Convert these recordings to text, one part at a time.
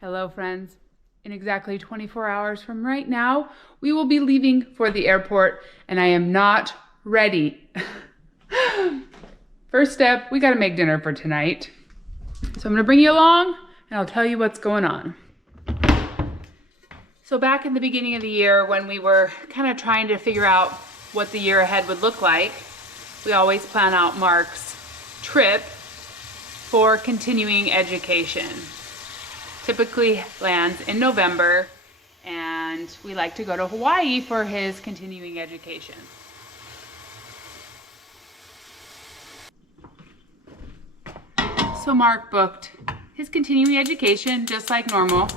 Hello, friends. In exactly 24 hours from right now, we will be leaving for the airport, and I am not ready. First step, we gotta make dinner for tonight. So I'm gonna bring you along, and I'll tell you what's going on. So back in the beginning of the year, when we were kind of trying to figure out what the year ahead would look like, we always plan out Mark's trip for continuing education. Typically lands in November, and we like to go to Hawaii for his continuing education. So Mark booked his continuing education just like normal.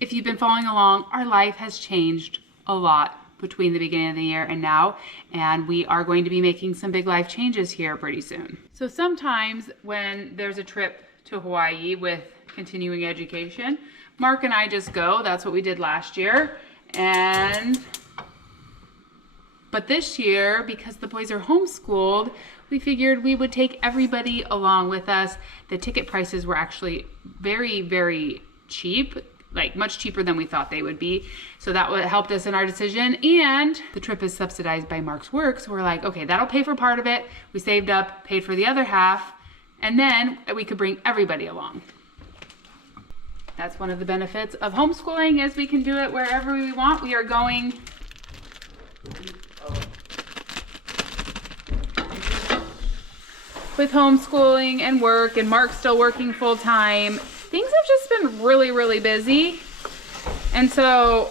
If you've been following along, our life has changed a lot between the beginning of the year and now, and we are going to be making some big life changes here pretty soon. So sometimes when there's a trip to Hawaii with continuing education, Mark and I just go. That's what we did last year. But this year, because the boys are homeschooled, we figured we would take everybody along with us. The ticket prices were actually very, very cheap, like much cheaper than we thought they would be. So that helped us in our decision. And the trip is subsidized by Mark's work. So we're like, okay, that'll pay for part of it. We saved up, paid for the other half, and then we could bring everybody along. That's one of the benefits of homeschooling, is we can do it wherever we want. We are going with homeschooling and work, and Mark's still working full time. Things have just been really, really busy. And so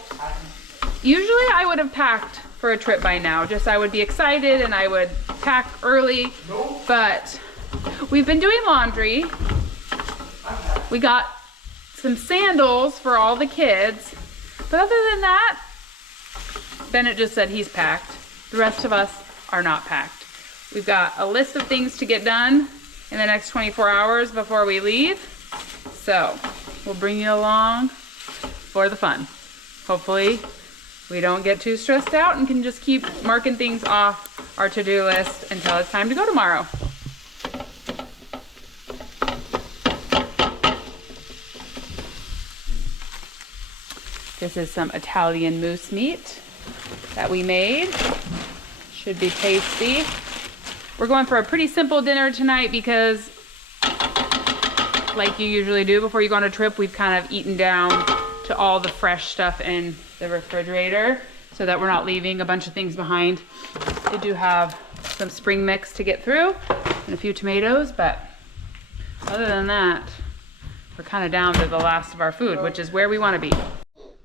usually I would have packed for a trip by now. I would be excited and I would pack early, but we've been doing laundry. We got some sandals for all the kids, but other than that, Bennett just said he's packed. The rest of us are not packed. We've got a list of things to get done in the next 24 hours before we leave, so we'll bring you along for the fun. Hopefully we don't get too stressed out and can just keep marking things off our to-do list until it's time to go tomorrow. This is some Italian moose meat that we made. Should be tasty. We're going for a pretty simple dinner tonight because, like you usually do before you go on a trip, we've kind of eaten down to all the fresh stuff in the refrigerator so that we're not leaving a bunch of things behind. We do have some spring mix to get through and a few tomatoes, but other than that, we're kind of down to the last of our food, which is where we want to be.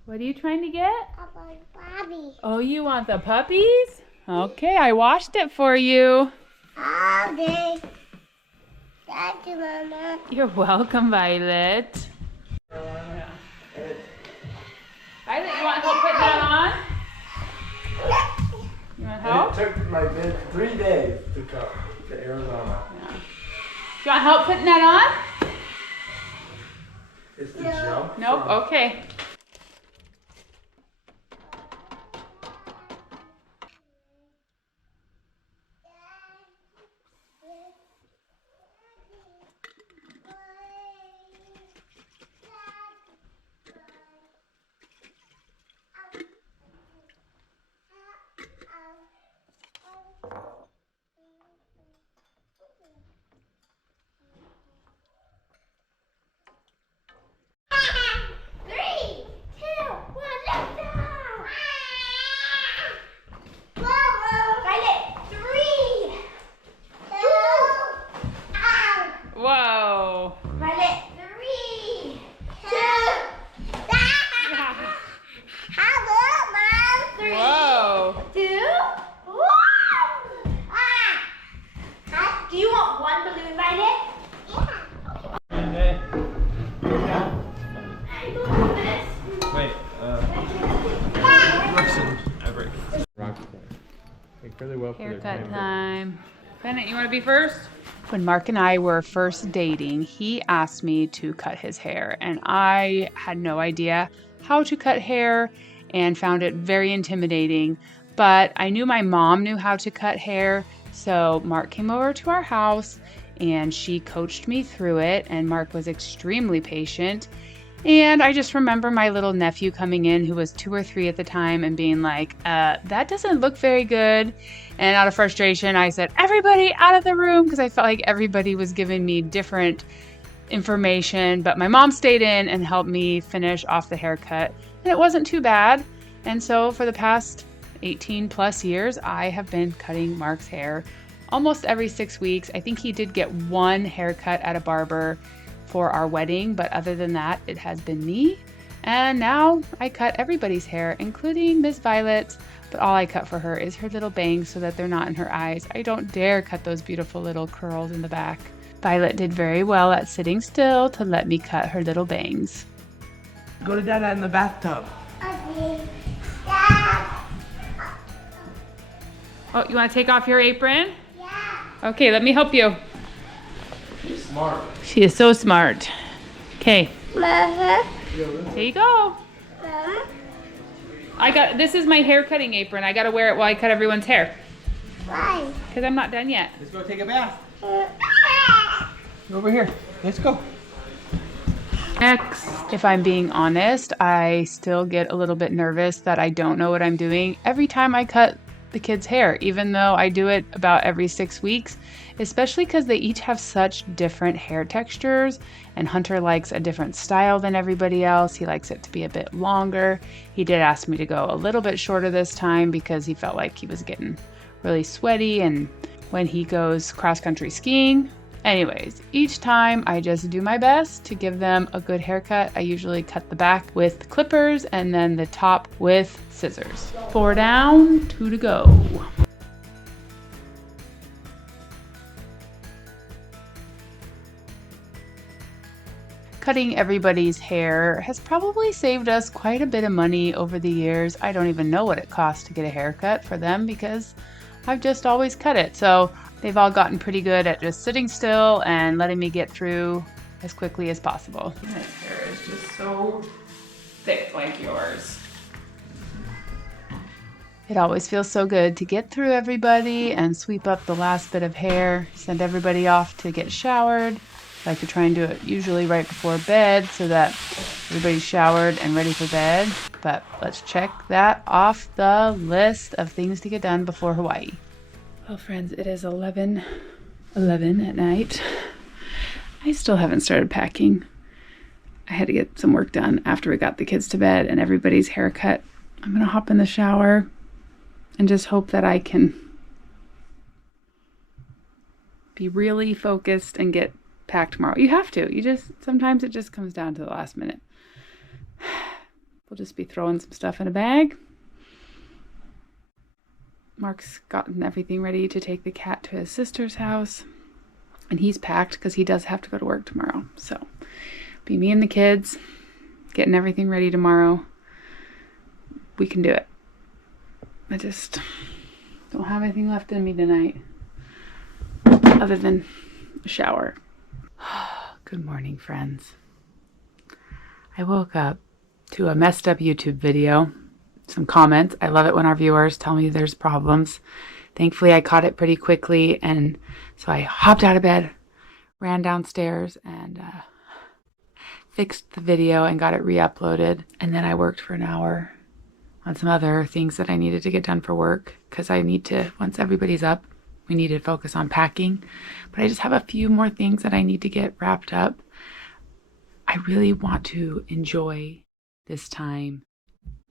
What are you trying to get? I want Bobby. Oh, you want the puppies? Okay, I washed it for you. Okay. Thank you, Mama. You're welcome, Violet. Violet, you want help putting that on? You want help? It took my bid 3 days to come to Arizona. Yeah. Do you want help putting that on? It's the jump. Nope, okay. Whoa. Violet, 3, 2, how about Mom? 3, Whoa. 2, 1. Do you want one balloon, Violet? Hey. Wait, Everett. Like really well for their Haircut time. time. Bennett, you want to be first? When Mark and I were first dating, he asked me to cut his hair, and I had no idea how to cut hair and found it very intimidating. But I knew my mom knew how to cut hair, so Mark came over to our house and she coached me through it, and Mark was extremely patient. And I just remember my little nephew coming in, who was 2 or 3 at the time, and being like, that doesn't look very good. And out of frustration, I said, everybody out of the room, because I felt like everybody was giving me different information. But my mom stayed in and helped me finish off the haircut, and it wasn't too bad. And so for the past 18 plus years, I have been cutting Mark's hair almost every 6 weeks. I think he did get one haircut at a barber for our wedding, but other than that, it has been me. And now I cut everybody's hair, including Miss Violet's, but all I cut for her is her little bangs so that they're not in her eyes. I don't dare cut those beautiful little curls in the back. Violet did very well at sitting still to let me cut her little bangs. Go to Dada in the bathtub. Oh, you want to take off your apron? Yeah. Okay, let me help you. She's smart. She is so smart. Okay, Mama. there you go. This is my hair cutting apron. I gotta wear it while I cut everyone's hair. Why? Because I'm not done yet. Let's go take a bath. Over here. Let's go. Next. If I'm being honest, I still get a little bit nervous that I don't know what I'm doing every time I cut the kids' hair, even though I do it about every 6 weeks, especially because they each have such different hair textures, and Hunter likes a different style than everybody else. He likes it to be a bit longer. He did ask me to go a little bit shorter this time because he felt like he was getting really sweaty and when he goes cross-country skiing. Anyways, each time I just do my best to give them a good haircut. I usually cut the back with clippers and then the top with scissors. 4 down, 2 to go. Cutting everybody's hair has probably saved us quite a bit of money over the years. I don't even know what it costs to get a haircut for them because I've just always cut it. So they've all gotten pretty good at just sitting still and letting me get through as quickly as possible. My hair is just so thick like yours. It always feels so good to get through everybody and sweep up the last bit of hair, send everybody off to get showered. I like to try and do it usually right before bed so that everybody's showered and ready for bed. But let's check that off the list of things to get done before Hawaii. Well, friends, it is 11 at night. I still haven't started packing. I had to get some work done after we got the kids to bed and everybody's haircut. I'm gonna hop in the shower and just hope that I can be really focused and get packed tomorrow. You have to. Sometimes it just comes down to the last minute. We'll just be throwing some stuff in a bag. Mark's gotten everything ready to take the cat to his sister's house. And he's packed because he does have to go to work tomorrow. So, be me and the kids, getting everything ready tomorrow. We can do it. I just don't have anything left in me tonight. Other than a shower. Good morning, friends. I woke up to a messed up YouTube video. Some comments. I love it when our viewers tell me there's problems. Thankfully, I caught it pretty quickly, and so I hopped out of bed, ran downstairs, and fixed the video and got it re-uploaded. And then I worked for an hour on some other things that I needed to get done for work because I need to, once everybody's up, we need to focus on packing. But I just have a few more things that I need to get wrapped up. I really want to enjoy this time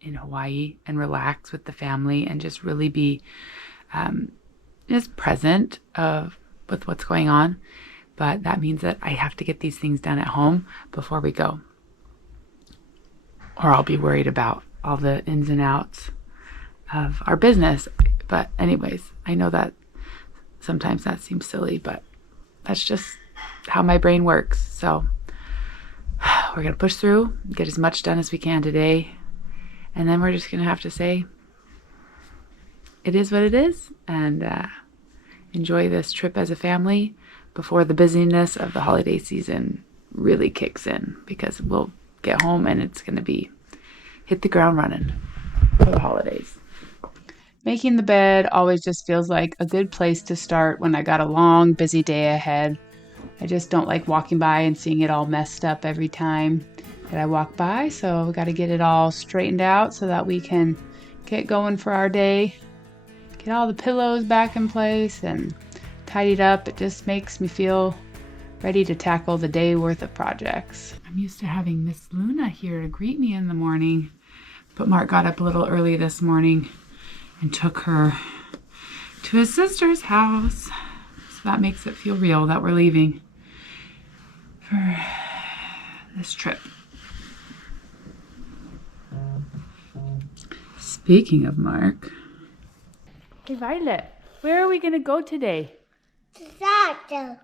in Hawaii and relax with the family and just really be just present with what's going on. But that means that I have to get these things done at home before we go, or I'll be worried about all the ins and outs of our business. But anyways, I know that sometimes that seems silly, but that's just how my brain works. So we're gonna push through, get as much done as we can today. And then we're just going to have to say, it is what it is, and enjoy this trip as a family before the busyness of the holiday season really kicks in, because we'll get home and it's going to be hit the ground running for the holidays. Making the bed always just feels like a good place to start when I got a long, busy day ahead. I just don't like walking by and seeing it all messed up every time. that I walk by. So we got to get it all straightened out so that we can get going for our day. Get all the pillows back in place and tidied up. It just makes me feel ready to tackle the day worth of projects. I'm used to having Miss Luna here to greet me in the morning, but Mark got up a little early this morning and took her to his sister's house. So that makes it feel real that we're leaving for this trip. Speaking of Mark. Hey Violet, where are we gonna go today? Exactly.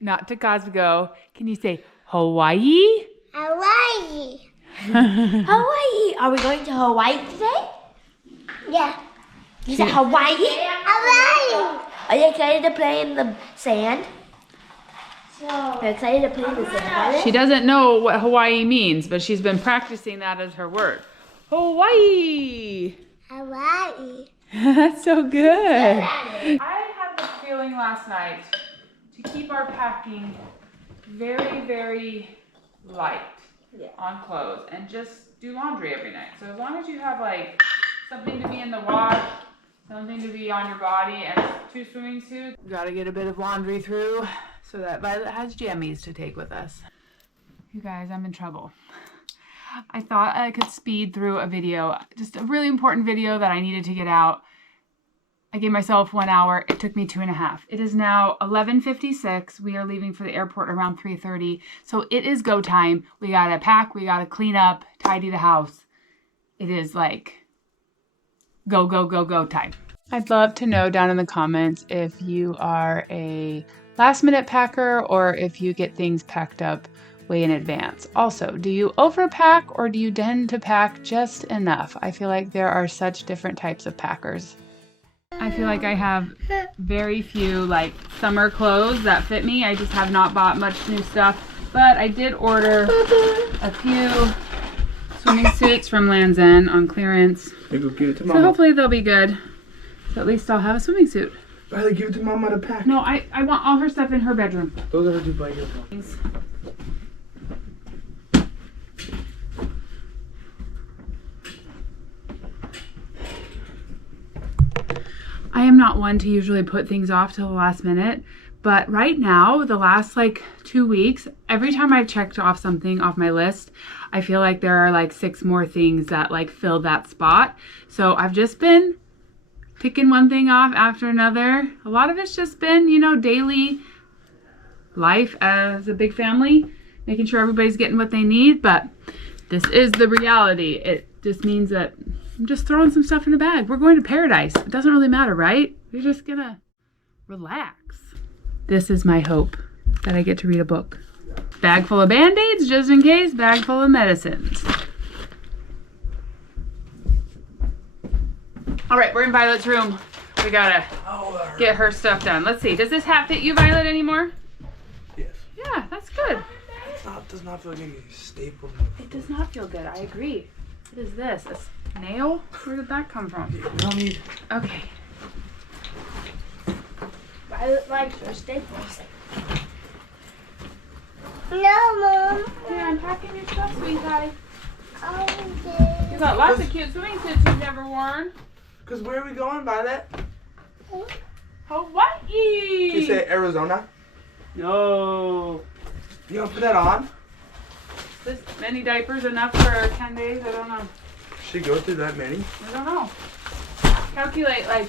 Not to Costco. Can you say Hawaii? Hawaii. Hawaii. Are we going to Hawaii today? Yeah. You said Hawaii? Hawaii. Are you excited to play in the sand? You're excited to play in the sand? She doesn't know what Hawaii means, but she's been practicing that as her word. Hawaii. Hawaii. That's so good. I had the feeling last night to keep our packing very, very light on clothes and just do laundry every night. So as long as you have like something to be in the wash, something to be on your body, and 2 swimming suits, gotta get a bit of laundry through so that Violet has jammies to take with us. You guys, I'm in trouble. I thought I could speed through a video, just a really important video that I needed to get out. I gave myself 1 hour. It took me 2.5. It is now 11:56. We are leaving for the airport around 3:30. So it is go time. We gotta pack, we gotta clean up, tidy the house. It is like go, go, go, go time. I'd love to know down in the comments if you are a last minute packer or if you get things packed up way in advance. Also, do you overpack or do you tend to pack just enough? I feel like there are such different types of packers. I feel like I have very few like summer clothes that fit me. I just have not bought much new stuff, but I did order a few swimming suits from Land's End on clearance. Hey, go give it to So Mama. hopefully they'll be good. So at least I'll have a swimming suit. Riley, give it to Mama to pack. No, I want all her stuff in her bedroom. Those are her 2 blankets. Thanks. I am not one to usually put things off till the last minute, but right now, the last like 2 weeks, every time I've checked off something off my list, I feel like there are like 6 more things that like fill that spot. So I've just been picking one thing off after another. A lot of it's just been, you know, daily life as a big family, making sure everybody's getting what they need, but this is the reality. It just means that I'm just throwing some stuff in the bag. We're going to paradise. It doesn't really matter, right? We're just gonna relax. This is my hope, that I get to read a book. Bag full of Band-Aids, just in case. Bag full of medicines. All right, we're in Violet's room. We gotta get her stuff done. Let's see, does this hat fit you, Violet, anymore? Yes. Yeah, that's good. It does not feel like any staple. It does not feel good, I agree. What is this? A nail? Where did that come from? We don't need. Okay. Violet likes her staples. No, Mom. Yeah, I'm packing your stuff, sweetheart. Okay. You got lots of cute swimming suits you've never worn. Because where are we going, Violet? Hawaii! You say Arizona? No. You gonna put that on? This many diapers enough for 10 days? I don't know. Should go through that many? I don't know. Calculate like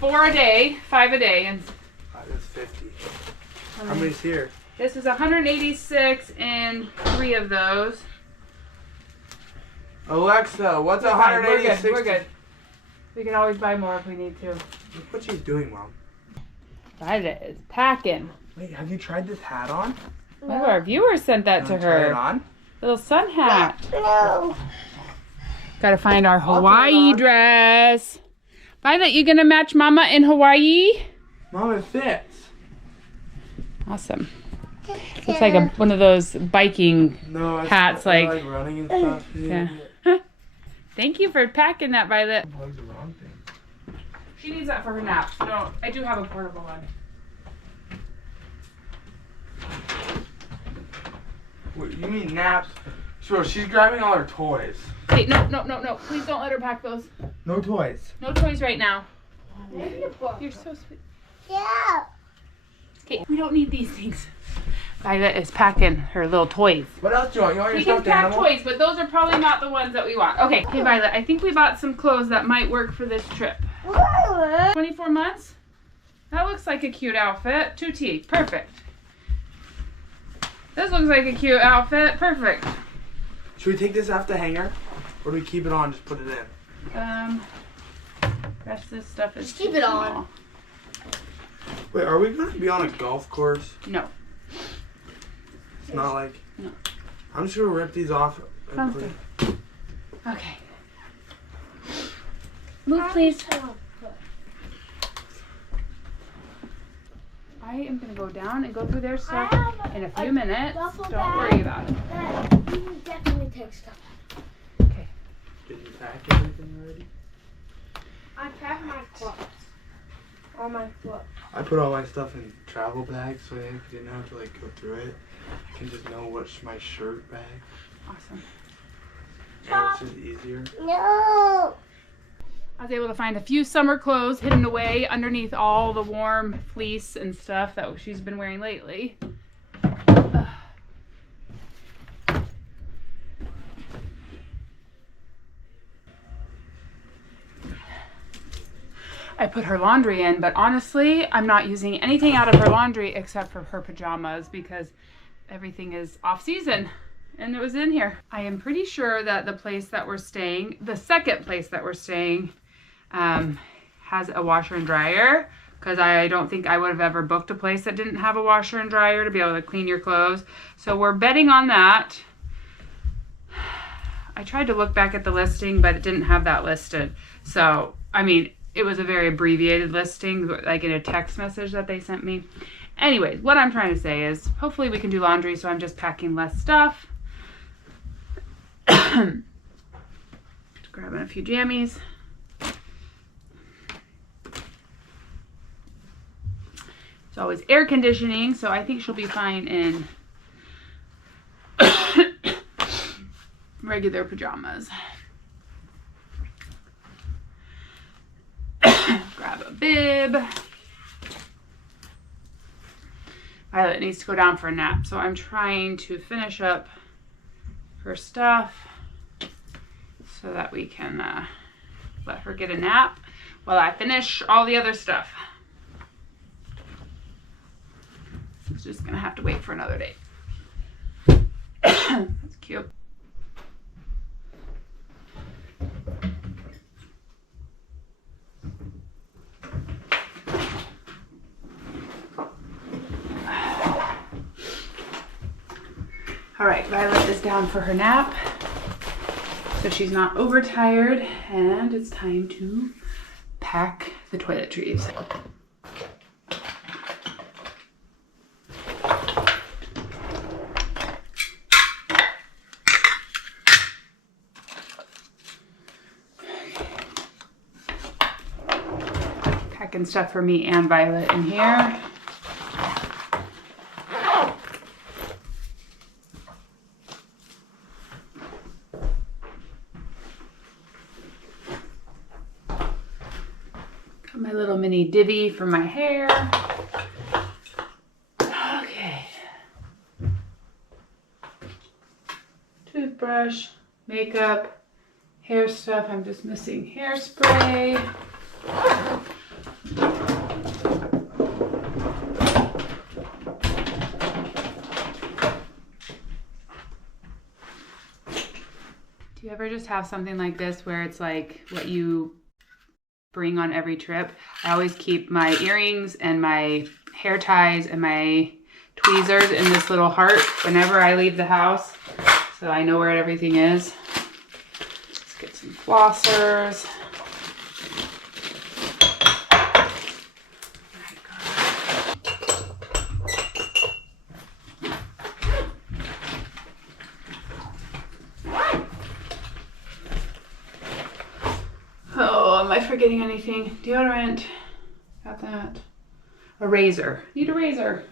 4 a day, 5 a day, and That's 50. How many's here? this is 186 in 3 of those. Alexa, what's We're fine. 186? We're good. We can always buy more if we need to. Look what she's doing, Mom. Violet is packing. Wait, have you tried this hat on? One of our viewers sent that to Wanna try it her. on? Little sun hat. No. Gotta find our try it Hawaii on. dress. Violet, you gonna match Mama in Hawaii? Mom, it fits. Awesome. Looks like one of those biking. No, it's Hats, they're, like- running and stuff. Yeah. Thank you for packing that, Violet. Plug's the wrong thing. She needs that for her nap. No, I do have a portable one. What, you mean naps? Sure, she's grabbing all her toys. Hey, no. Please don't let her pack those. No toys. No toys right now. Maybe a book. You're so sweet. Yeah. Okay, we don't need these things. Violet is packing her little toys. What else do you want? You want your We can stuffed pack animal? toys, but those are probably not the ones that we want. Okay, Violet, I think we bought some clothes that might work for this trip. 24 months? That looks like a cute outfit. 2T, perfect. This looks like a cute outfit, perfect. Should we take this off the hanger? Or do we keep it on and just put it in? Rest of this stuff is Just keep too it on. small. Wait, are we going to be on a golf course? No. It's not like... No. I'm just going to rip these off. Sounds good. Okay. Move, please. I am going to go down and go through their stuff in a few minutes. Don't worry about it. You can definitely take stuff. Okay. Did you pack everything already? I packed my clothes. All my clothes. I put all my stuff in travel bags so I didn't have to like go through it. I can just know what's my shirt bag. Awesome. And it's just easier. No. I was able to find a few summer clothes hidden away underneath all the warm fleece and stuff that she's been wearing lately. I put her laundry in, but honestly, I'm not using anything out of her laundry except for her pajamas because everything is off season and it was in here. I am pretty sure that the place that we're staying, the second place that we're staying, has a washer and dryer because I don't think I would have ever booked a place that didn't have a washer and dryer to be able to clean your clothes. So we're betting on that. I tried to look back at the listing, but it didn't have that listed. So, I mean, it was a very abbreviated listing, like in a text message that they sent me. Anyways, what I'm trying to say is hopefully we can do laundry, so I'm just packing less stuff. Just grabbing a few jammies. It's always air conditioning, so I think she'll be fine in regular pajamas. Grab a bib. Violet needs to go down for a nap, so I'm trying to finish up her stuff so that we can let her get a nap while I finish all the other stuff. It's just gonna have to wait for another day. That's cute. All right, Violet is down for her nap, so she's not overtired, and it's time to pack the toiletries. Packing stuff for me and Violet in here. My little mini divvy for my hair. Okay. Toothbrush, makeup, hair stuff. I'm just missing hairspray. Do you ever just have something like this where it's like what you bring on every trip? I always keep my earrings and my hair ties and my tweezers in this little heart whenever I leave the house, so I know where everything is. Let's get some flossers. Oh, am I forgetting anything? Deodorant. Got that. A razor. Need a razor.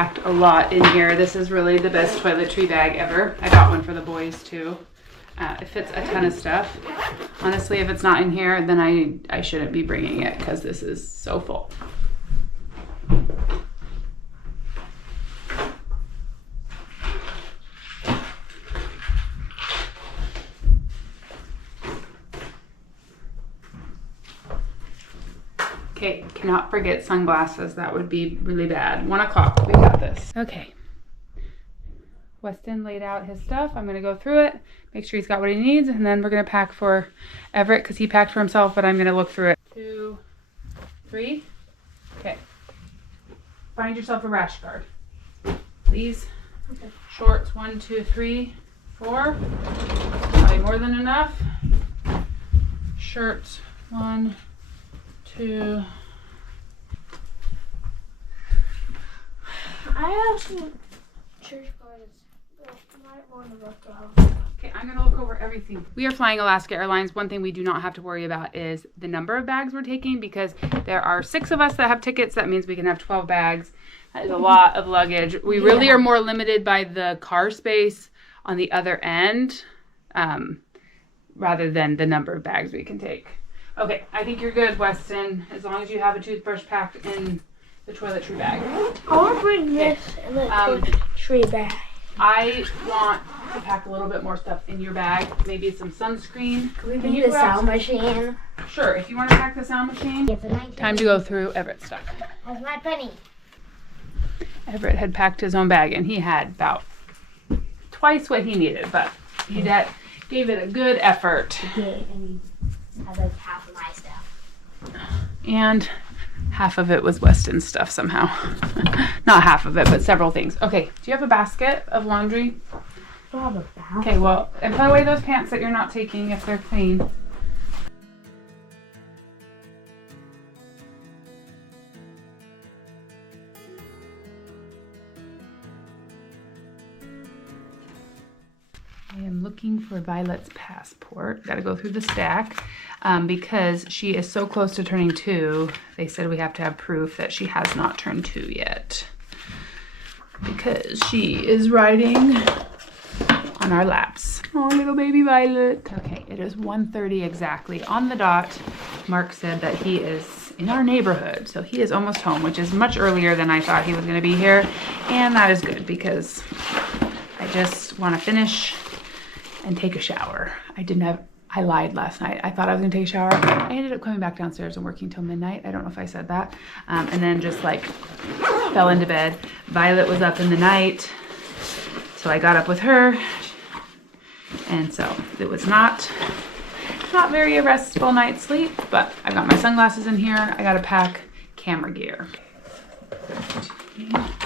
packed a lot in here. This is really the best toiletry bag ever. I got one for the boys too. It fits a ton of stuff. Honestly, if it's not in here, then I shouldn't be bringing it because this is so full. Okay, cannot forget sunglasses. That would be really bad. 1 o'clock, we got this. Okay. Weston laid out his stuff. I'm gonna go through it, make sure he's got what he needs, and then we're gonna pack for Everett because he packed for himself, but I'm gonna look through it. 2, 3. Okay. Find yourself a rash guard, please. Okay. Shorts, 1, 2, 3, 4. Probably more than enough. Shirts, 1, 2. I have some church clothes. I might want to look at home. Okay, I'm gonna look over everything. We are flying Alaska Airlines. One thing we do not have to worry about is the number of bags we're taking because there are 6 of us that have tickets. That means we can have 12 bags. That is a lot of luggage. We really are more limited by the car space on the other end rather than the number of bags we can take. Okay, I think you're good, Weston, as long as you have a toothbrush packed in the toiletry bag. I want to bring this in the toiletry bag. I want to pack a little bit more stuff in your bag. Maybe some sunscreen. Can we bring the sound machine? Sure, if you want to pack the sound machine. Time to go through Everett's stuff. That's my penny. Everett had packed his own bag and he had about twice what he needed, but he gave it a good effort. He did, and he has like half of my stuff. And half of it was Weston's stuff somehow. Not half of it, but several things. Okay, do you have a basket of laundry? I have a basket. Okay, well, and put away those pants that you're not taking if they're clean. I am looking for Violet's passport. Got to go through the stack because she is so close to turning 2. They said we have to have proof that she has not turned 2 yet because she is riding on our laps. Oh, little baby Violet. Okay, it is 1:30 exactly on the dot. Mark said that he is in our neighborhood, so he is almost home, which is much earlier than I thought he was going to be here, and that is good because I just want to finish and take a shower. I lied last night. I thought I was gonna take a shower. I ended up coming back downstairs and working till midnight. I don't know if I said that. And then just like fell into bed. Violet was up in the night, so I got up with her. And so it was not very a restful night's sleep, but I got my sunglasses in here. I gotta pack camera gear. 13 battery.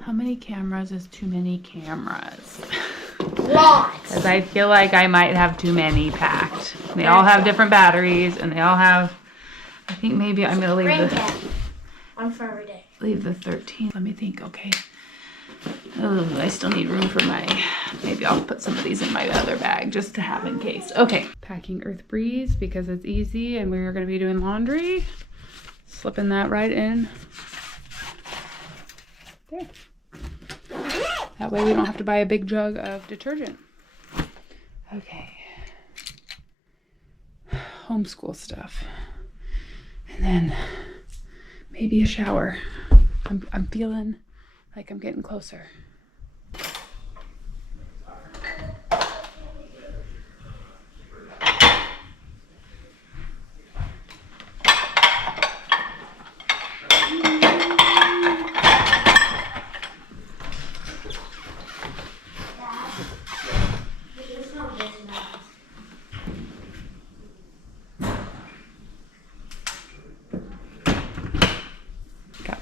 How many cameras is too many cameras? Lots. Because I feel like I might have too many packed. They all have different batteries and they all have, I think maybe I'm gonna leave One for every day. leave the 13. Let me think, okay. Oh, I still need room for maybe I'll put some of these in my other bag just to have in case. Okay, packing Earth Breeze because it's easy and we're gonna be doing laundry. Slipping that right in. There. That way we don't have to buy a big jug of detergent. Okay. Homeschool stuff. And then maybe a shower. I'm feeling like I'm getting closer.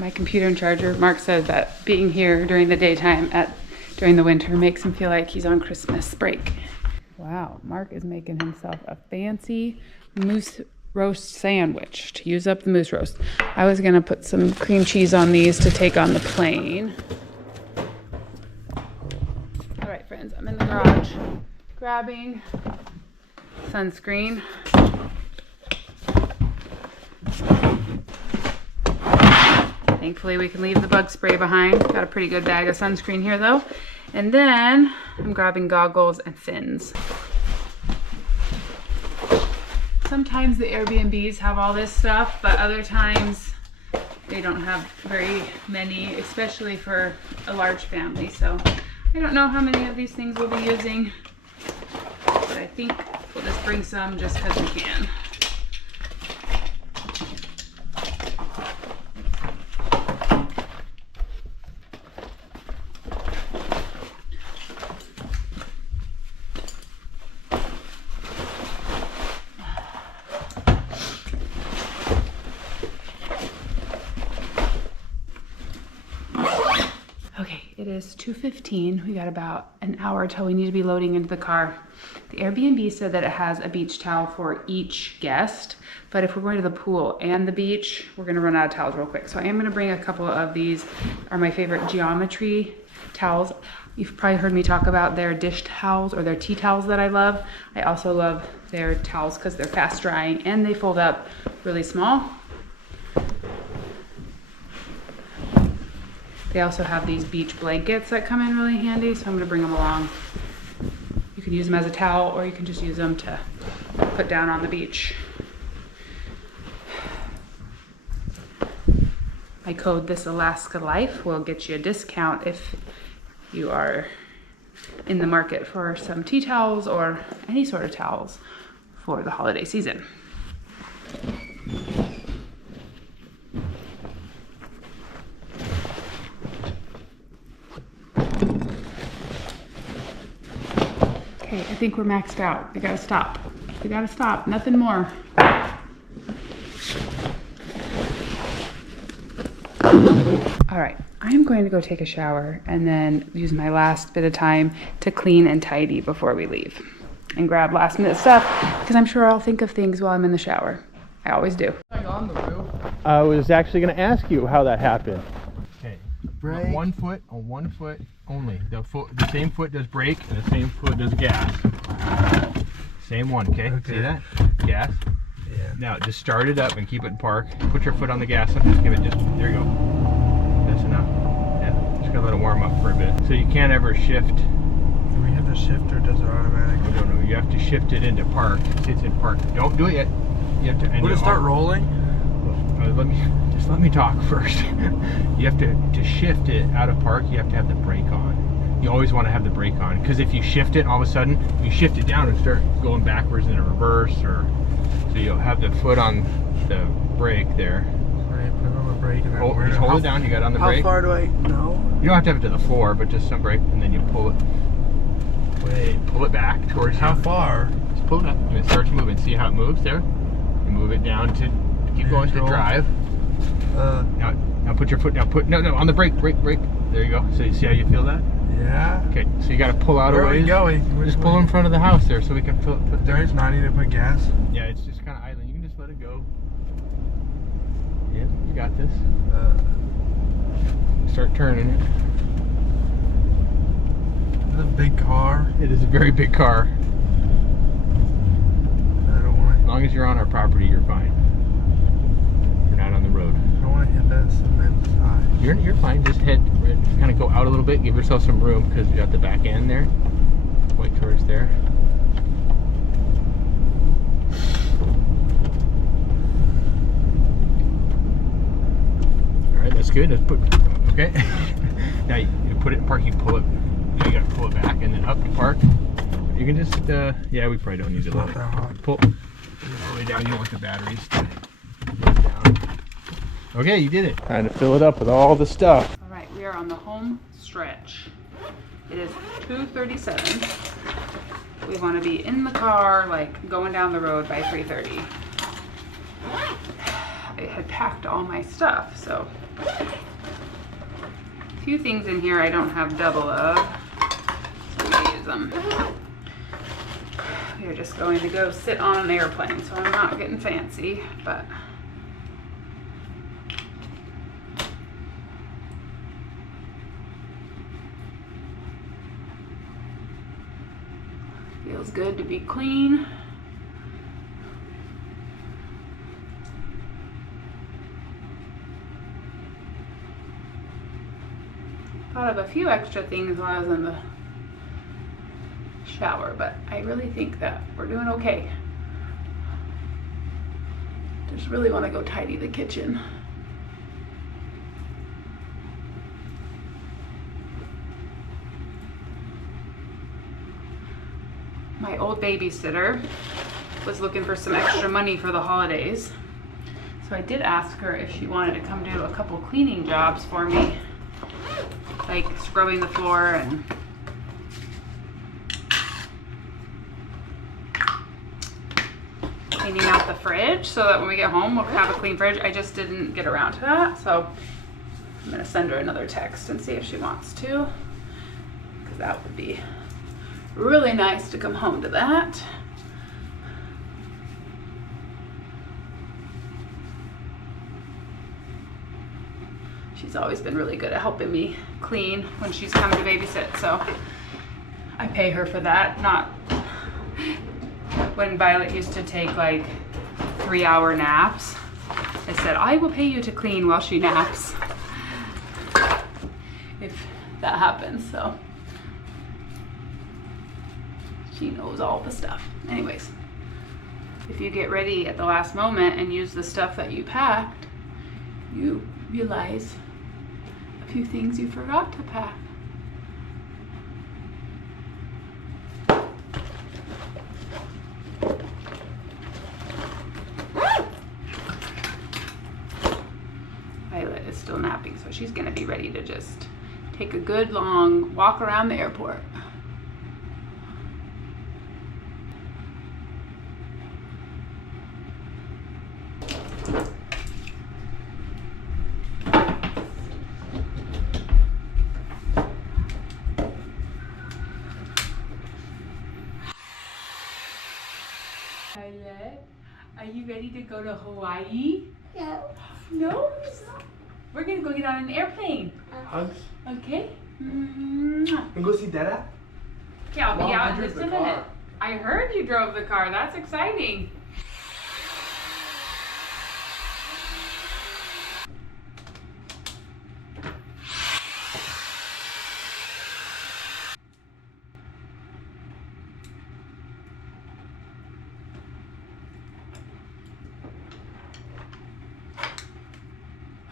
My computer and charger. Mark said that being here during the daytime during the winter makes him feel like he's on Christmas break. Wow, Mark is making himself a fancy moose roast sandwich to use up the moose roast. I was gonna put some cream cheese on these to take on the plane. All right, friends, I'm in the garage grabbing sunscreen. Thankfully, we can leave the bug spray behind. Got a pretty good bag of sunscreen here, though. And then I'm grabbing goggles and fins. Sometimes the Airbnbs have all this stuff, but other times they don't have very many, especially for a large family. So I don't know how many of these things we'll be using, but I think we'll just bring some just because we can. It is 2:15. We got about an hour till we need to be loading into the car. The Airbnb said that it has a beach towel for each guest, but if we're going to the pool and the beach, we're gonna run out of towels real quick. So I am gonna bring a couple of these, are my favorite geometry towels. You've probably heard me talk about their dish towels or their tea towels that I love. I also love their towels because they're fast drying and they fold up really small. They also have these beach blankets that come in really handy, so I'm gonna bring them along. You can use them as a towel or you can just use them to put down on the beach. My code ThisAlaskaLife will get you a discount if you are in the market for some tea towels or any sort of towels for the holiday season. Okay, I think we're maxed out. We gotta stop. We gotta stop, nothing more. All right, I'm going to go take a shower and then use my last bit of time to clean and tidy before we leave. And grab last minute stuff, because I'm sure I'll think of things while I'm in the shower. I always do. I was actually going to ask you how that happened. Okay, on 1 foot, on 1 foot only. The same foot does brake and the same foot does gas. Same one, okay? See that? Gas. Yeah. Now just start it up and keep it in park. Put your foot on the gas and just give it there you go. That's enough. Yeah, just gonna let it warm up for a bit. So you can't ever shift. Do we have to shift or does it automatically? No, you have to shift it into park. See, it's in park. Don't do it yet. You have to. Would it start rolling? Let me talk first. You have to shift it out of park. You have to have the brake on. You always want to have the brake on, because if you shift it, all of a sudden you shift it down and start going backwards in a reverse, or so you'll have the foot on the brake there. Right, put it on the brake and then Just hold it down. You got it on the brake. How far do I know? You don't have to have it to the floor, but just some brake, and then you pull it. Wait, pull it back towards you. How far? Just pull it up, and it starts moving. See how it moves there? You move it down to keep going to drive. Now put your foot down. No, on the brake. There you go. So you see how you feel that? Yeah. Okay, so you got to pull out a ways. Where are we going? Just pull in front of the house there, so we can fill it. There's not need to put gas. Yeah, it's just kind of idling. You can just let it go. Yeah, you got this. Start turning it. It's a big car. It is a very big car. I don't want As long as you're on our property, you're fine. You're not on the road. I don't want to hit that cement side. You're fine. Just kind of go out a little bit. Give yourself some room, because you got the back end there. Point towards there. All right, that's good. Okay. Now you put it in park. You pull it. You got to pull it back and then up to park. You can just. Yeah, we probably don't need to Not that hard. pull all the way down. You don't want the batteries to go down. Okay, you did it. Trying to fill it up with all the stuff. All right, we are on the home stretch. It is 2:37. We want to be in the car, like going down the road by 3:30. I had packed all my stuff, so a few things in here I don't have double of, so I'm gonna use them. We We are just going to go sit on an airplane, so I'm not getting fancy, but feels good to be clean. Thought of a few extra things while I was in the shower, but I really think that we're doing okay. Just really want to go tidy the kitchen. My old babysitter was looking for some extra money for the holidays, so I did ask her if she wanted to come do a couple cleaning jobs for me, like scrubbing the floor and cleaning out the fridge so that when we get home we'll have a clean fridge. I just didn't get around to that, so I'm gonna send her another text and see if she wants to, because that would be really nice to come home to that. She's always been really good at helping me clean when she's come to babysit, so I pay her for that. Not when Violet used to take like 3-hour naps, I said, I will pay you to clean while she naps, if that happens. So she knows all the stuff. Anyways, if you get ready at the last moment and use the stuff that you packed, you realize a few things you forgot to pack. Violet is still napping, so she's gonna be ready to just take a good long walk around the airport. Violet, are you ready to go to Hawaii? No. No? We're gonna go get on an airplane. Hugs? Okay? Mwah. And go see Dada? Yeah, I'll be Mom, I out in drove just the a minute. car. I heard you drove the car. That's exciting.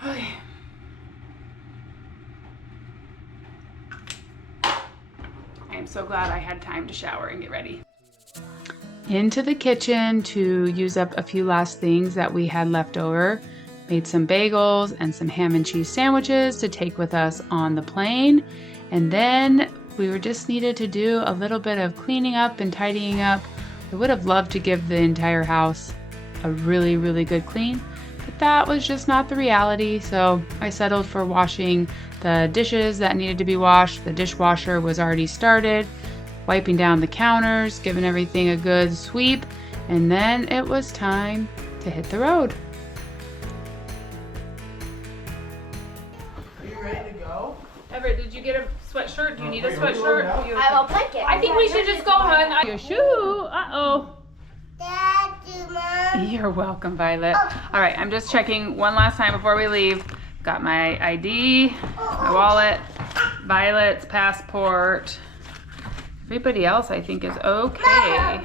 Okay. I am so glad I had time to shower and get ready. Into the kitchen to use up a few last things that we had left over. Made some bagels and some ham and cheese sandwiches to take with us on the plane. And then we were just needed to do a little bit of cleaning up and tidying up. I would have loved to give the entire house a really, really good clean, but that was just not the reality. So I settled for washing the dishes that needed to be washed. The dishwasher was already started, wiping down the counters, giving everything a good sweep, and then it was time to hit the road. Are you ready to go? Everett, did you get a sweatshirt? Do you need a sweatshirt? I will pick it. I think we should just go, hon. Your shoe. Uh-oh. Daddy, Mom. You're welcome, Violet. All right, I'm just checking one last time before we leave. Got my ID, my wallet, Violet's passport. Everybody else I think is okay.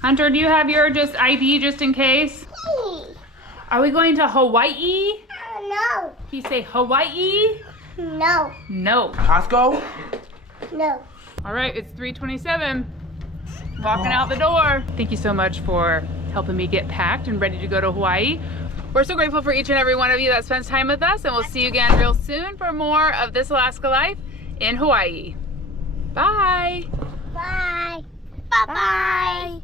Hunter, do you have your just ID just in case? Are we going to Hawaii? No. Can you say Hawaii? No. No. Costco? No. All right, it's 3:27. Walking out the door. Thank you so much for helping me get packed and ready to go to Hawaii. We're so grateful for each and every one of you that spends time with us, and we'll see you again real soon for more of This Alaska Life in Hawaii. Bye. Bye. Bye-bye.